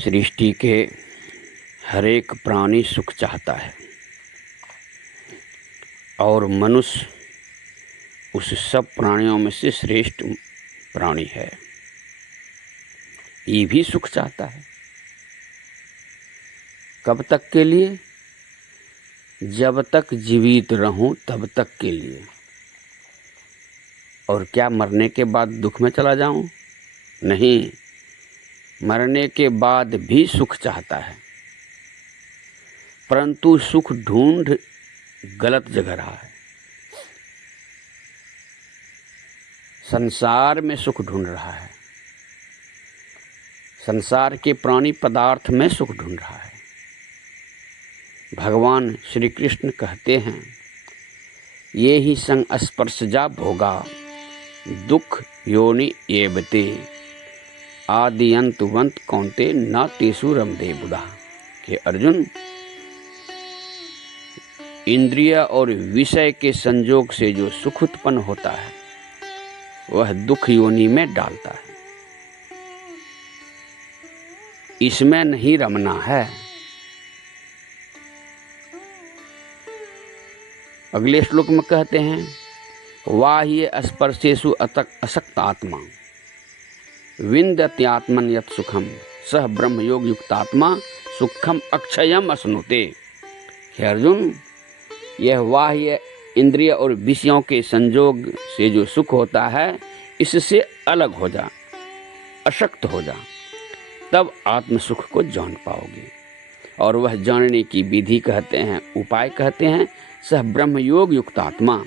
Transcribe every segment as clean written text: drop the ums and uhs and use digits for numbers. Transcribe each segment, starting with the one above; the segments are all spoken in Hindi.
सृष्टि के हर एक प्राणी सुख चाहता है और मनुष्य उस सब प्राणियों में से श्रेष्ठ प्राणी है। ये भी सुख चाहता है। कब तक के लिए? जब तक जीवित रहूं तब तक के लिए। और क्या मरने के बाद दुख में चला जाऊं? नहीं, मरने के बाद भी सुख चाहता है, परंतु सुख ढूंढ गलत जगह रहा है। संसार में सुख ढूंढ रहा है, संसार के प्राणी पदार्थ में सुख ढूंढ रहा है। भगवान श्री कृष्ण कहते हैं, ये ही संस्पर्शजा भोगा दुख योनि एवते आदि अंतवंत कौन्ते न तेषु रमते बुधा। कि अर्जुन, इंद्रिय और विषय के संयोग से जो सुख उत्पन्न होता है वह दुख योनि में डालता है। इसमें नहीं रमना है। अगले श्लोक में कहते हैं, वाह्य स्पर्शेषु असक्त आत्मा विन्दत्यात्मन यत् सुखम सह ब्रह्म योग युक्तात्मा सुखम अक्षयम अश्नुते। हे अर्जुन, यह बाह्य इंद्रिय और विषयों के संयोग से जो सुख होता है, इससे अलग हो जा, अशक्त हो जा, तब आत्म सुख को जान पाओगे। और वह जानने की विधि कहते हैं, उपाय कहते हैं, सह ब्रह्म योग युक्तात्मा,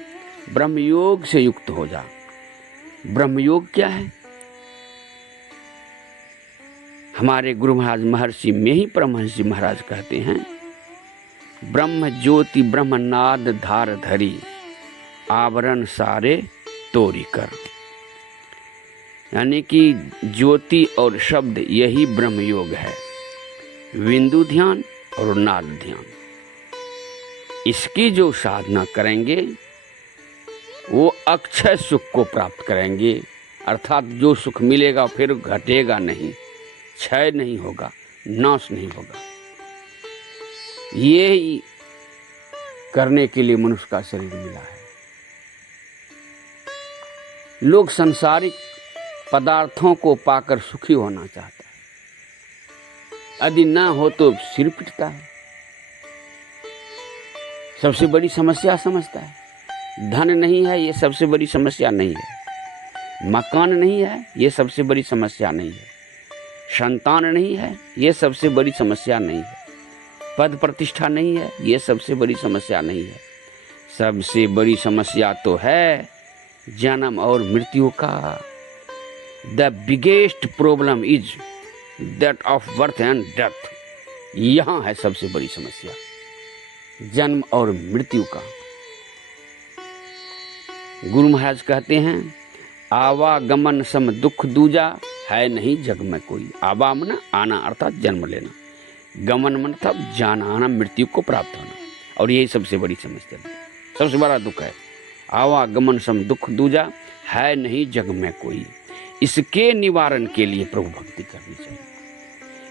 ब्रह्म योग से युक्त हो जा। ब्रह्म योग क्या है? हमारे गुरु महाराज महर्षि में ही परमहंस महाराज कहते हैं, ब्रह्म ज्योति ब्रह्म नाद धार धरी आवरण सारे तोरी कर। यानी कि ज्योति और शब्द यही ब्रह्म योग है। बिंदु ध्यान और नाद ध्यान, इसकी जो साधना करेंगे वो अक्षय सुख को प्राप्त करेंगे। अर्थात जो सुख मिलेगा फिर घटेगा नहीं, क्षय नहीं होगा, नाश नहीं होगा। ये करने के लिए मनुष्य का शरीर मिला है। लोग सांसारिक पदार्थों को पाकर सुखी होना चाहता है, यदि ना हो तो सिर पिटता है। सबसे बड़ी समस्या समझता है। धन नहीं है, ये सबसे बड़ी समस्या नहीं है। मकान नहीं है, ये सबसे बड़ी समस्या नहीं है। संतान नहीं है, ये सबसे बड़ी समस्या नहीं है। पद प्रतिष्ठा नहीं है, ये सबसे बड़ी समस्या नहीं है। सबसे बड़ी समस्या तो है जन्म और मृत्यु का। The biggest problem is that of birth and death. यहाँ है सबसे बड़ी समस्या, जन्म और मृत्यु का। गुरु महाराज कहते हैं, आवागमन सम दुख दूजा है नहीं जग में कोई। आवा मना आना अर्थात जन्म लेना, गमन मन था जाना आना, मृत्यु को प्राप्त होना। और यही सबसे बड़ी समस्या है, सबसे बड़ा दुख है। आवागमन सम दुख दूजा है नहीं जग में कोई। इसके निवारण के लिए प्रभु भक्ति करनी चाहिए।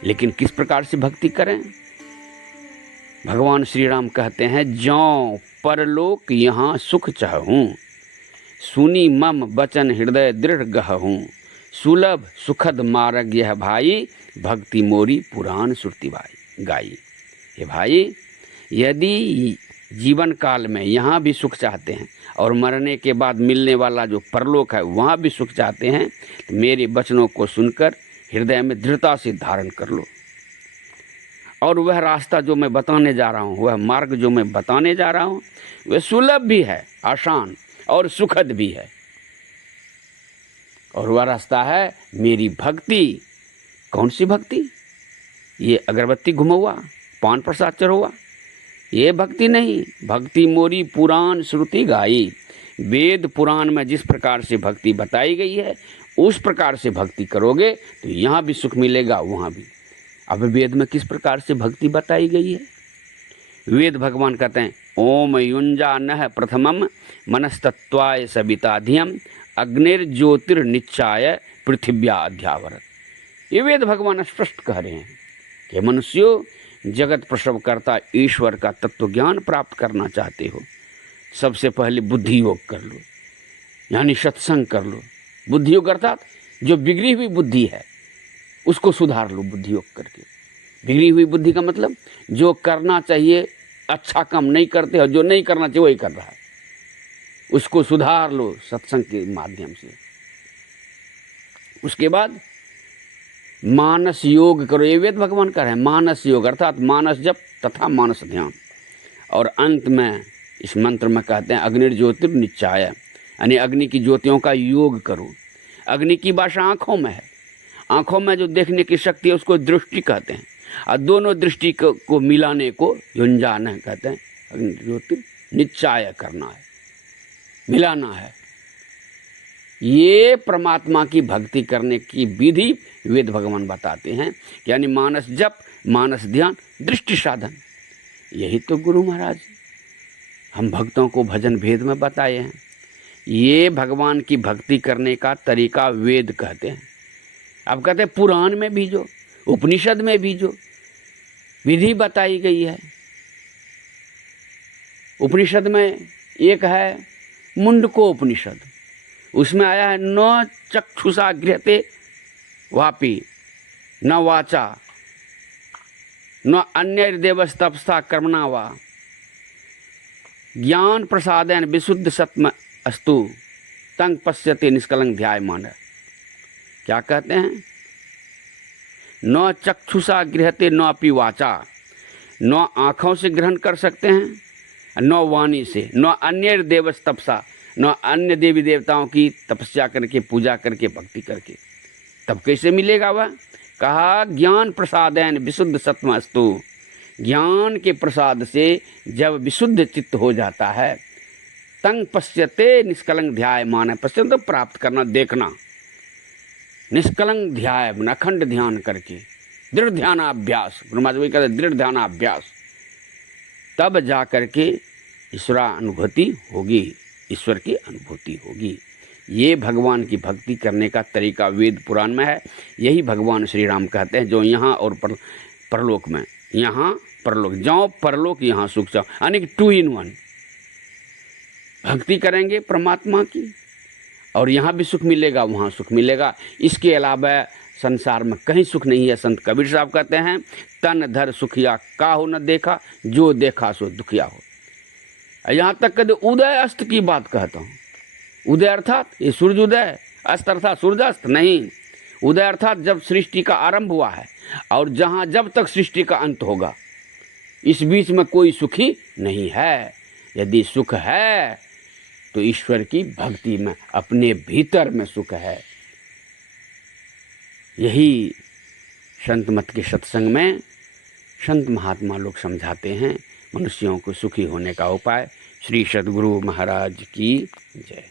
लेकिन किस प्रकार से भक्ति करें? भगवान श्री राम कहते हैं, जौं परलोक यहाँ सुख चाहूं, सुनी मम बचन हृदय दृढ़ गहूं, सुलभ सुखद मार्ग यह भाई, भक्ति मोरी पुराण श्रुति गाई। हे भाई, यदि जीवन काल में यहाँ भी सुख चाहते हैं और मरने के बाद मिलने वाला जो परलोक है वहाँ भी सुख चाहते हैं, तो मेरे वचनों को सुनकर हृदय में दृढ़ता से धारण कर लो। और वह रास्ता जो मैं बताने जा रहा हूँ, वह मार्ग जो मैं बताने जा रहा हूँ, वह सुलभ भी है, आसान और सुखद भी है। और वह रास्ता है मेरी भक्ति। कौन सी भक्ति? ये अगरबत्ती घुमौआ, पान प्रसाद चढ़ौआ, ये भक्ति नहीं। भक्ति मोरी पुराण श्रुति गाई। वेद पुराण में जिस प्रकार से भक्ति बताई गई है, उस प्रकार से भक्ति करोगे तो यहाँ भी सुख मिलेगा, वहाँ भी। अब वेद में किस प्रकार से भक्ति बताई गई है? वेद भगवान कहते हैं, ओम युंजा नः प्रथमम मनस्तत्वाय सविताधियम अग्निर्ज्योतिर्निच्चाय पृथिव्या अध्यावरत। ये वेद भगवान स्पष्ट कह रहे हैं। कि मनुष्यों जगत प्रसव करता ईश्वर का तत्व ज्ञान प्राप्त करना चाहते हो, सबसे पहले बुद्धि योग कर लो, यानी सत्संग कर लो। बुद्धि योग अर्थात जो बिगड़ी हुई बुद्धि है उसको सुधार लो बुद्धि योग करके। बिगड़ी हुई बुद्धि का मतलब जो करना चाहिए अच्छा काम नहीं करते और जो नहीं करना चाहिए वही कर रहा है, उसको सुधार लो सत्संग के माध्यम से। उसके बाद मानस योग करो, ये वेद भगवान कर रहे हैं। मानस योग अर्थात मानस जप तथा मानस ध्यान। और अंत में इस मंत्र में कहते हैं अग्निर्ज्योतिर्निचाय, यानी अग्नि की ज्योतियों का योग करो। अग्नि की भाषा आँखों में है, आँखों में जो देखने की शक्ति है उसको दृष्टि कहते हैं, और दोनों दृष्टि को मिलाने को युंजान कहते हैं। अग्निर्ज्योतिर्निचाय करना है, मिलाना है। ये परमात्मा की भक्ति करने की विधि वेद भगवान बताते हैं, यानी मानस जप, मानस ध्यान, दृष्टि साधन। यही तो गुरु महाराज हम भक्तों को भजन भेद में बताए हैं। ये भगवान की भक्ति करने का तरीका वेद कहते हैं। अब कहते हैं पुराण में भी जो, उपनिषद में भी जो विधि बताई गई है। उपनिषद में एक है मुंडको उपनिषद, उसमें आया है न चक्षुषा गृहते वापी न वाचा न अन्य देवस्तपस्था कर्मणा वा ज्ञान प्रसादेन विशुद्ध सत्म अस्तु तंग पश्यते निष्कलंक ध्यायमान। क्या कहते हैं? न चक्षुषा गृहते न अपि वाचा, न आँखों से ग्रहण कर सकते हैं, न वाणी से, न अन्य देवस्तपसा, न अन्य देवी देवताओं की तपस्या करके पूजा करके भक्ति करके। तब कैसे मिलेगा वह? कहा ज्ञान प्रसादेन विशुद्ध सत्म अस्तु, ज्ञान के प्रसाद से जब विशुद्ध चित्त हो जाता है, तंग पश्यते निष्कलंक ध्याय मान। पश्चिम तो प्राप्त करना, देखना, निष्कलंक ध्याय, अखंड ध्यान करके, दृढ़ ध्यानाभ्यास, गुरु महाराज वही कहते दृढ़ ध्यानाभ्यास, तब जा करके ईश्वरानुभूति होगी, ईश्वर की अनुभूति होगी। ये भगवान की भक्ति करने का तरीका वेद पुराण में है। यही भगवान श्री राम कहते हैं, जो यहाँ और परलोक में, यहाँ परलोक जाओ, परलोक यहाँ सुख जाओ, यानी 2 in 1। भक्ति करेंगे परमात्मा की और यहाँ भी सुख मिलेगा, वहाँ सुख मिलेगा। इसके अलावा संसार में कहीं सुख नहीं है। संत कबीर साहब कहते हैं तन धर सुखिया काहू न देखा, जो देखा सो दुखिया हो। यहाँ तक कभी उदय अस्त की बात कहता हूँ। उदय अर्थात ये सूर्य उदय, अस्त अर्थात सूर्यास्त नहीं। उदय अर्थात जब सृष्टि का आरंभ हुआ है और जहाँ जब तक सृष्टि का अंत होगा, इस बीच में कोई सुखी नहीं है। यदि सुख है तो ईश्वर की भक्ति में, अपने भीतर में सुख है। यही संत मत के सत्संग में संत महात्मा लोग समझाते हैं मनुष्यों को सुखी होने का उपाय। श्री सद्गुरु महाराज की जय।